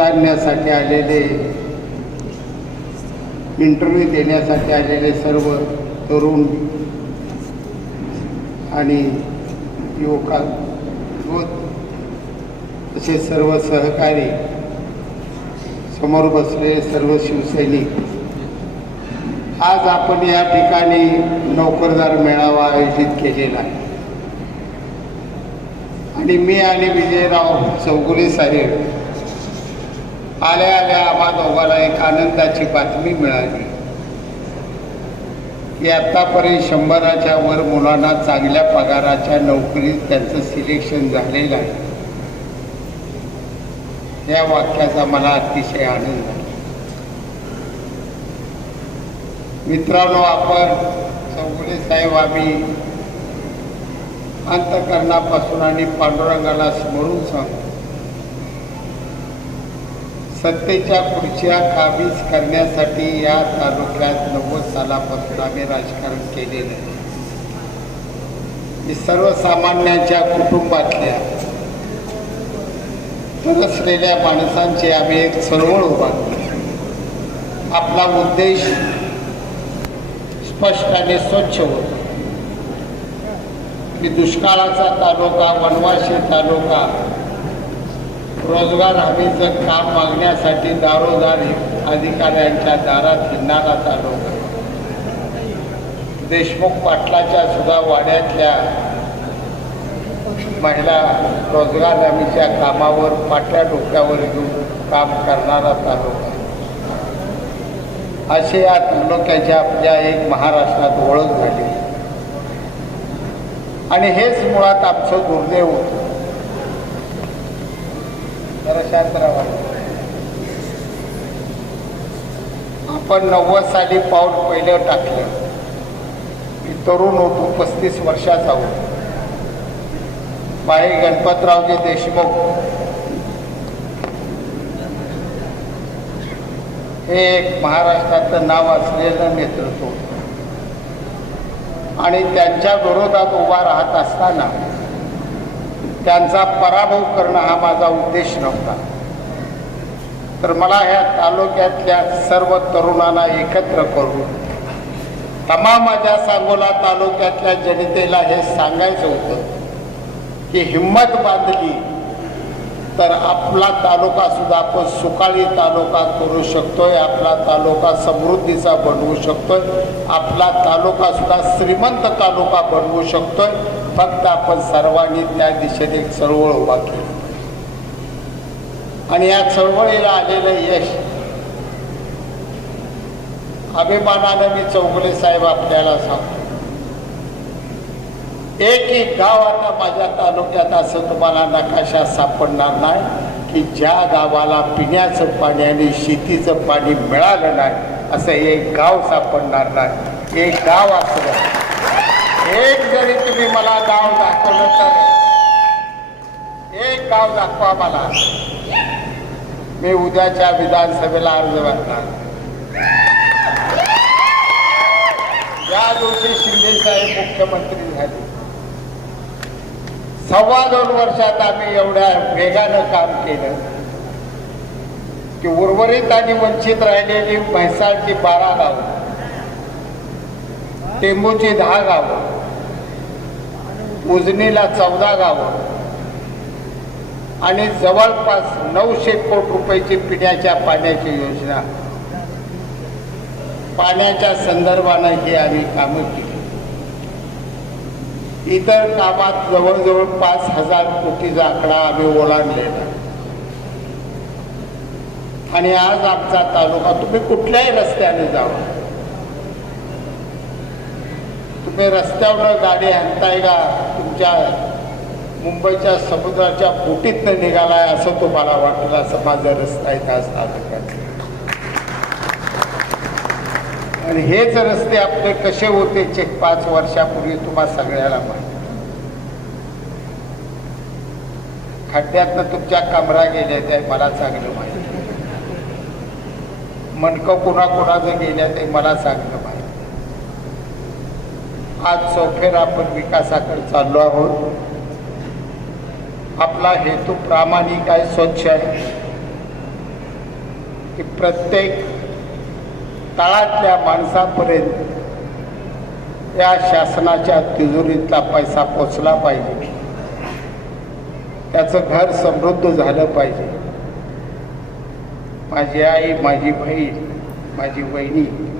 सुधारण्यासाठी आलेले इंटरव्ह्यू देण्यासाठी आलेले सर्व तरुण आणि युवका युवक असे सर्व सहकारी समोर बसलेले सर्व शिवसैनिक. आज आपण या ठिकाणी नोकरदार मेळावा आयोजित केलेला आहे. आणि मी आणि विजयराव चौगुले साहेब आल्या आल्या आम्हा दोघांना एक आनंदाची बातमी मिळाली. की आत्तापर्यंत शंभराच्या वर मुलांना चांगल्या पगाराच्या नोकरीत त्यांचं सिलेक्शन झालेलं आहे. या वाक्याचा मला अतिशय आनंद आहे. मित्रांनो आपण चौगुले साहेब आम्ही अंतकरणापासून आणि पांडुरंगाला स्मरून सांगतो. सत्तेच्या खुर्च्या काबीज करण्यासाठी या तालुक्यात नव्वद सालापासून आम्ही राजकारण केलेलं आहे. मी सर्वसामान्यांच्या कुटुंबातल्या तरसलेल्या माणसांची आम्ही एक चळवळ उभा आपला उद्देश स्पष्ट आणि स्वच्छ होतो. की दुष्काळाचा तालुका वनवाशी तालुका रोजगार हमीचं काम मागण्यासाठी दारोदार अधिकाऱ्यांच्या दारात हिंडाला चालू देशमुख पाटलाच्या सुद्धा वाड्यातल्या महिला रोजगार हमीच्या कामावर पाटल्या डोक्यावर घेऊन काम करणारा तालुका असे या तालुक्याच्या आपल्या एक महाराष्ट्रात ओळख झाली. आणि हेच मुळात आमचं दुर्दैव होतं. शांत राहा आपण नव्वद साली पाऊल पहिलं टाकलं. मी तरुण होतो पस्तीस वर्षाचा होतो. माई गणपतरावजी देशमुख. हे एक महाराष्ट्राचं नाव असलेलं नेतृत्व आणि त्यांच्या विरोधात उभा राहत असताना त्यांचा पराभव करणं हा माझा उद्देश नव्हता. तर मला ह्या तालुक्यातल्या सर्व तरुणांना एकत्र करून तमाम माझ्या सांगोला तालुक्यातल्या जनतेला हे सांगायचं होतं की हिंमत बांधली तर आपला तालुका सुद्धा आपण सुकाळी तालुका करू शकतोय आपला तालुका समृद्धीचा बनवू शकतोय आपला तालुका सुद्धा श्रीमंत तालुका बनवू शकतोय. फक्त आपण सर्वांनी त्या दिशेने एक चळवळ उभा केली. आणि या चळवळीला आलेलं यश अभिमानानं मी चौगुले साहेब आपल्याला सांगतो. एक एक गाव आता माझ्या तालुक्यात असं तुम्हाला नकाशा सापडणार नाही की ज्या गावाला पिण्याचं पाणी आणि शेतीचं पाणी मिळालं नाही असं एक गाव सापडणार नाही. एक गाव असलं एक जरी तुम्ही मला गाव दाखवलं तर एक गाव दाखवा मला. मी उद्याच्या विधानसभेला अर्ज भरणार. ज्या दिवशी शिंदे साहेब मुख्यमंत्री झाले. सव्वा दोन वर्षात आम्ही एवढ्या वेगानं काम केलं. की उर्वरित आणि वंचित राहिलेली म्हैसाळची बारा गावं टेंबूची दहा गावं उजनीला चौदा गावं. आणि जवळपास नऊशे कोटी रुपयाची पिण्याच्या पाण्याची योजना. पाण्याच्या संदर्भानं ही आम्ही कामं केली. इतर कामात जवळजवळ पाच हजार कोटीचा आकडा आम्ही ओलांडलेला. आणि आज आमचा तालुका तुम्ही कुठल्याही रस्त्याने जावा. तुम्ही रस्त्यावर गाडी आणताय का? मुंबईच्या मुंबईच्या समुद्राच्या बोटीतनं निघालाय असं तुम्हाला वाटलं असं माझा रस्ता आहे आज आणि हेच रस्ते आपले कसे होते चेक पाच वर्षापूर्वी तुम्हा सगळ्याला माहिती. खड्ड्यातनं तुमच्या कमरा गेल्या ते मला चांगलं माहिती. मणकं कोणाकोणाचं गेल्या ते मला चांगलं आज चौफेर आपण विकासाकडे चाललो आहोत. आपला हेतू प्रामाणिक आहे स्वच्छ आहे. की प्रत्येक तळातल्या माणसापर्यंत या शासनाच्या तिजोरीतला पैसा पोचला पाहिजे. त्याचं घर समृद्ध झालं पाहिजे. माझी आई माझी बहीण माझी वहिनी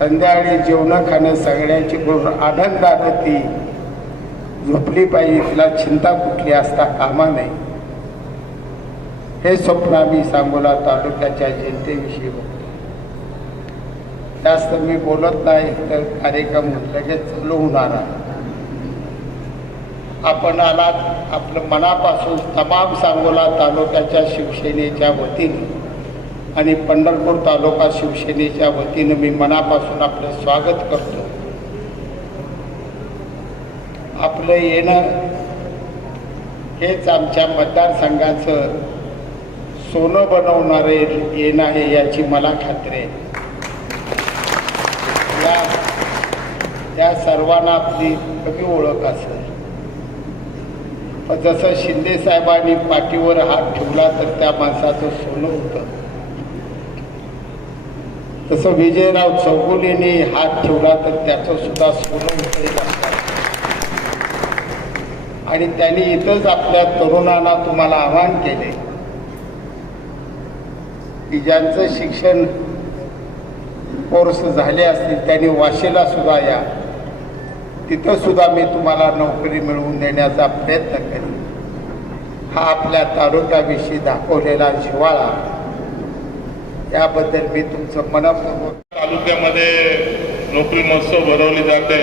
संध्याकाळी जेवणं खाणं सगळ्यांची करून आनंदानं ती झोपली पाहिजे तिला चिंता कुठली असता कामा नाही हे स्वप्न आम्ही सांगोला तालुक्याच्या जनतेविषयी बघतो. जास्त मी बोलत नाही तर कार्यक्रम लगेच चालू होणार आपण आलात आपलं मनापासून तमाम सांगोला तालुक्याच्या शिवसेनेच्या वतीने. आणि पंढरपूर तालुका शिवसेनेच्या वतीनं मी मनापासून आपलं स्वागत करतो. आपलं येणं हेच आमच्या मतदारसंघाचं सोनं बनवणारे येणं आहे याची मला खात्री आहे. या या सर्वांना आपली कमी ओळख असेल. पण जसं शिंदे साहेबांनी पाठीवर हात ठेवला तर त्या माणसाचं सोनं होतं. तसं विजयराव चौगुलीने हात ठेवला तर त्याचं सुद्धा सोनं होतं आणि त्यांनी इथंच आपल्या तरुणांना तुम्हाला आवाहन केले की ज्यांचं शिक्षण कोर्स झाले असतील त्यांनी वाशीला सुद्धा या. तिथं सुद्धा मी तुम्हाला नोकरी मिळवून देण्याचा प्रयत्न करेन. हा आपल्या तालुक्याविषयी दाखवलेला शिवाळा याबद्दल मी तुमचं मनापूर्वक तालुक्यामध्ये नोकरी महोत्सव भरवली जाते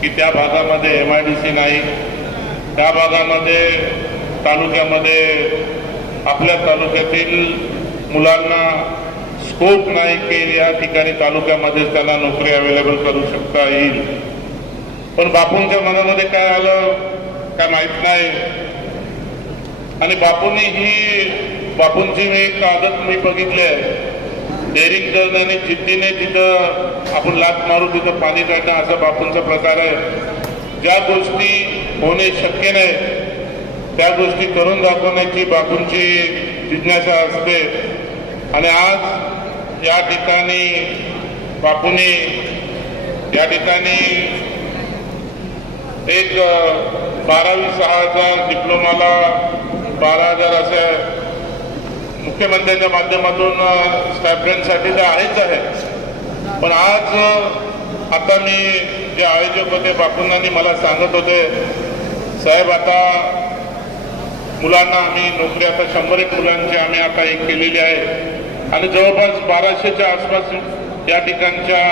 की त्या भागामध्ये एम आय डी सी नाही. त्या भागामध्ये तालुक्यामध्ये आपल्या तालुक्यातील मुलांना स्कोप नाही की या ठिकाणी तालुक्यामध्ये त्यांना नोकरी अवेलेबल करू शकता येईल. पण बापूंच्या मनामध्ये काय आलं काय माहीत नाही. आणि बापूंनी ही बापूंची मी एक आदत मी बघितली आहे. डेअरिंग करणं आणि जिद्दीने तिथं आपण लात मारू तिथं पाणी काढणं असा बापूंचा प्रकार आहे. ज्या गोष्टी होणे शक्य नाही त्या गोष्टी करून दाखवण्याची बापूंची जिज्ञासा असते. आणि आज या ठिकाणी बापूने या ठिकाणी एक बारावी सहा हजार डिप्लोमाला बारा हजार असे मुख्यमंत्र्यांच्या माध्यमातून स्टायपेंडसाठी तर आहेच आहे. पण आज आता मी जे आयोजक होते बापूंनी मला सांगत होते साहेब आता मुलांना आम्ही नोकरी आता शंभर एक मुलांची आम्ही आता एक केलेली आहे. आणि जवळपास बाराशेच्या आसपास या ठिकाणच्या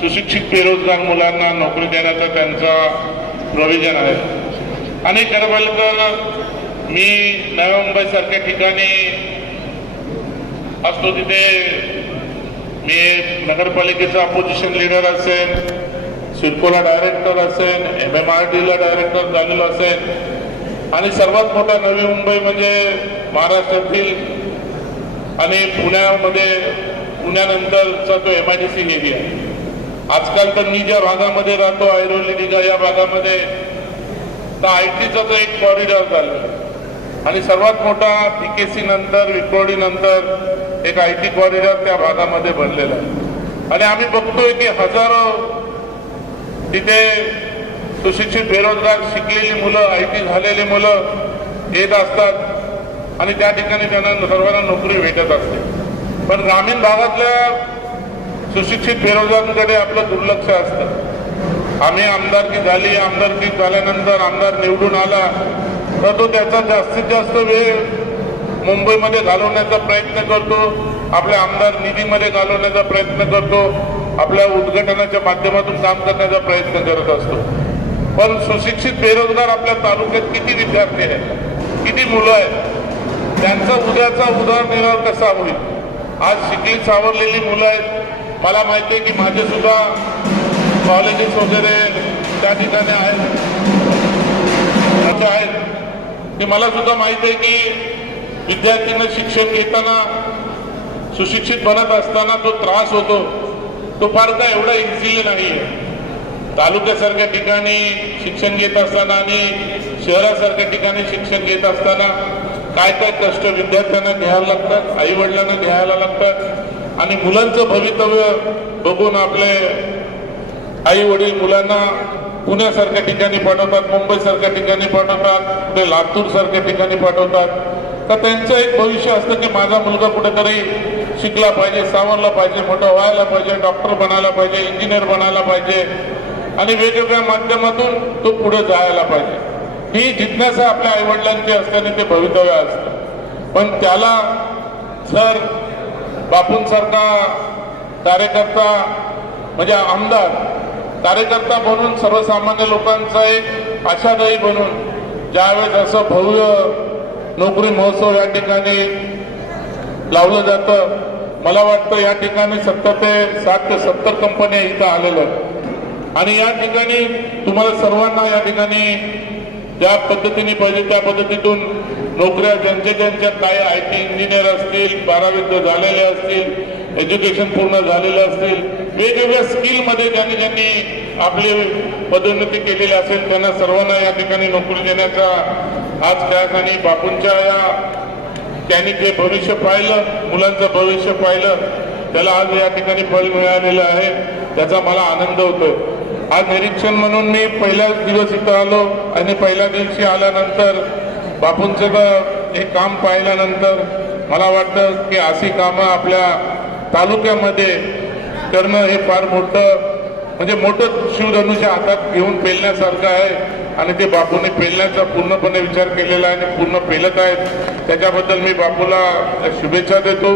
सुशिक्षित बेरोजगार मुलांना नोकरी देण्याचा त्यांचा प्रोव्हिजन आहे. आणि खरं तर मी नव्या मुंबईसारख्या ठिकाणी असतो तिथे मी नगरपालिकेचा अपोजिशन लीडर असेल सिडकोला डायरेक्टर असेल एम एम आर डीला डायरेक्टर झालेलो असेल आणि सर्वात मोठा नवी मुंबई म्हणजे महाराष्ट्रातील आणि पुण्यामध्ये पुण्यानंतरचा तो M I D C area आजकाल तर मी ज्या भागामध्ये राहतो ऐरोली दिघा या भागामध्ये तर आय टीचा तो एक कॉरिडॉर झाला. आणि सर्वात मोठा पीकेसी नंतर विक्रोडी नंतर एक आय टी कॉरिडॉर त्या भागामध्ये बनलेला आहे. आणि आम्ही बघतोय की हजारो तिथे सुशिक्षित बेरोजगार शिकलेली मुलं आय टी झालेली मुलं येत असतात. आणि त्या ठिकाणी त्यांना सर्वांना नोकरी भेटत असते. पण ग्रामीण भागातल्या सुशिक्षित बेरोजगारांकडे आपलं दुर्लक्ष असतं. आम्ही आमदारकी झाली आमदारकी झाल्यानंतर आमदार निवडून आला तर तो त्याचा जास्तीत जास्त वेळ मुंबईमध्ये घालवण्याचा प्रयत्न करतो आपल्या आमदार निधीमध्ये घालवण्याचा प्रयत्न करतो आपल्या उद्घाटनाच्या माध्यमातून काम करण्याचा प्रयत्न करत असतो. पण सुशिक्षित बेरोजगार आपल्या तालुक्यात किती विद्यार्थी आहेत? किती मुलं आहेत? त्यांचा उद्याचा उदरनिर्वाह कसा होईल? आज शिकली सावरलेली मुलं आहेत. मला माहिती आहे की माझे सुद्धा कॉलेजेस वगैरे त्या ठिकाणी आहेत. असं आहेत. की मला सुद्धा माहिती आहे की विद्यार्थ्यांना शिक्षण घेताना सुशिक्षित बनत असताना जो त्रास होतो तो फार काय एवढा इझिली नाही आहे तालुक्यासारख्या ठिकाणी शिक्षण घेत असताना आणि शहरासारख्या ठिकाणी शिक्षण घेत असताना काय काय कष्ट विद्यार्थ्यांना घ्यायला लागतात आई वडिलांना घ्यायला लागतात आणि मुलांचं भवितव्य बघून आपले आई वडील मुलांना पुण्यासारख्या ठिकाणी पाठवतात मुंबईसारख्या ठिकाणी पाठवतात कुठे लातूरसारख्या ठिकाणी पाठवतात. तर त्यांचं एक भविष्य असतं की माझा मुलगा कुठेतरी शिकला पाहिजे सावरला पाहिजे मोठा व्हायला पाहिजे डॉक्टर बनायला पाहिजे इंजिनियर बनायला पाहिजे आणि वेगवेगळ्या माध्यमातून तो पुढे जायला पाहिजे. ही जिज्ञासा आपल्या आईवडिलांची असल्याने ते भवितव्य असतं. पण त्याला सर बापूंसारखा कार्यकर्ता म्हणजे आमदार कार्यकर्ता बनून सर्वसामान्य लोकांचा एक आशादायी बनून ज्यावेळेस असं भव्य नोकरी महोत्सव या ठिकाणी लावलं जातं. मला वाटतं या ठिकाणी सत्तर ते साठ ते सत्तर कंपन्या इथं आलेल्या आणि या ठिकाणी तुम्हाला सर्वांना या ठिकाणी ज्या पद्धतीने पाहिजे त्या पद्धतीतून नोकऱ्या ज्यांच्या ज्यांच्या काय आय टी इंजिनियर असतील बारावीत झालेले असतील एज्युकेशन पूर्ण झालेलं असतील वेगवेगळ्या स्किलमध्ये ज्यांनी ज्यांनी आपली पदोन्नती केलेली असेल त्यांना सर्वांना या ठिकाणी नोकरी देण्याचा आज त्या ठिकाणी बापूंच्या या त्यांनी जे भविष्य पाहिलं मुलांचं भविष्य पाहिलं त्याला आज या ठिकाणी फल मिळालेलं आहे त्याचा मला आनंद होतो आज निरीक्षण म्हणून मी पहिल्याच दिवस इथं आलो आणि पहिल्या दिवशी आल्यानंतर बापूंचं हे काम पाहिल्यानंतर मला वाटतं की अशी कामं आपल्या तालुक्यामध्ये करणं हे फार मोठं म्हणजे मोठं शिवधनुष्य हातात घेऊन पेलण्यासारखं आहे. आणि ते बापूने पेलण्याचा पूर्णपणे विचार केलेला आहे आणि पूर्ण पेलत आहेत. त्याच्याबद्दल मी बापूला शुभेच्छा देतो.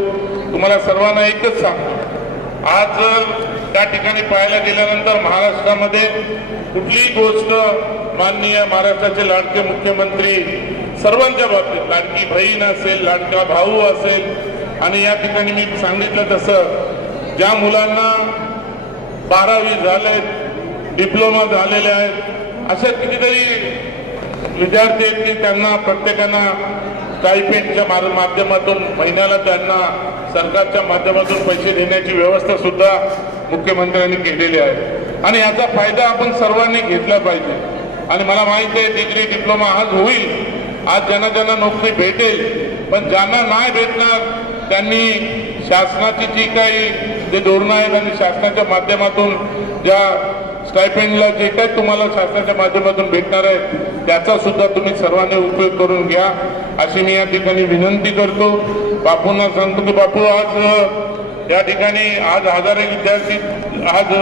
तुम्हाला सर्वांना एकच सांगतो. आज त्या ठिकाणी पाहायला गेल्यानंतर महाराष्ट्रामध्ये कुठलीही गोष्ट माननीय महाराष्ट्राचे लाडके मुख्यमंत्री सर्वांच्या बाबतीत लाडकी बहीण असेल लाडका भाऊ असेल आणि या ठिकाणी मी सांगितलं तसं ज्या मुलांना बारावी झाले डिप्लोमा झालेले आहेत असं कितीतरी विद्यार्थी आहेत की त्यांना प्रत्येकांना स्टायपेंटच्या माध्यमातून महिन्याला त्यांना सरकारच्या माध्यमातून पैसे देण्याची व्यवस्था सुद्धा मुख्यमंत्र्यांनी केलेली आहे. आणि याचा फायदा आपण सर्वांनी घेतला पाहिजे. आणि मला माहिती आहे डिग्री डिप्लोमा आज होईल. आज ज्यांना ज्यांना नोकरी भेटेल पण ज्यांना नाही भेटणार त्यांनी शासनाची जी काही जे धोरणं आहेत आणि शासनाच्या माध्यमातून ज्या स्टायपेंडला जे काही तुम्हाला शासनाच्या माध्यमातून भेटणार आहे त्याचा सुद्धा तुम्ही सर्वांनी उपयोग करून घ्या. अशी मी या ठिकाणी विनंती करतो. बापूंना सांगतो की बापू आज या ठिकाणी आज हजारो विद्यार्थी आज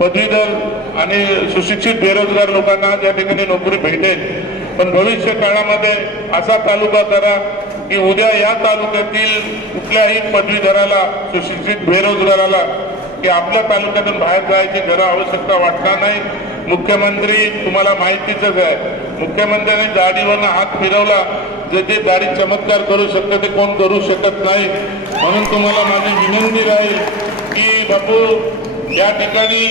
पदवीधर आणि सुशिक्षित बेरोजगार लोकांना आज या ठिकाणी नोकरी भेटेल. पण भविष्य काळामध्ये असा तालुका करा की उद्या या तालुक्यातील कुठल्याही पदवीधराला सुशिक्षित बेरोजगाराला की आपल्या तालुक्यातून बाहेर जायची गरज आवश्यकता वाटणार नाही. मुख्यमंत्री तुम्हाला माहितीच आहे. मुख्यमंत्र्यांनी दाढीवरनं हात फिरवला. जे जे दाढी चमत्कार करू शकतं ते कोण करू शकत नाही. म्हणून तुम्हाला माझी विनंती राहील की बापू या ठिकाणी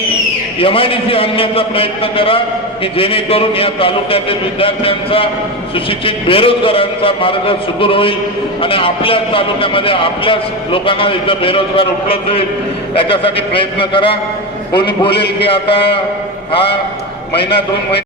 एम आय डी सी आणण्याचा प्रयत्न करा. की जेणेकरून या तालुक्यातील विद्यार्थ्यांचा सुशिक्षित बेरोजगारांचा मार्ग सुदूर होईल आणि आपल्याच तालुक्यामध्ये आपल्याच लोकांना इथं बेरोजगार उपलब्ध होईल. त्याच्यासाठी प्रयत्न करा. कोणी बोलेल की आता हा महिना दोन महिने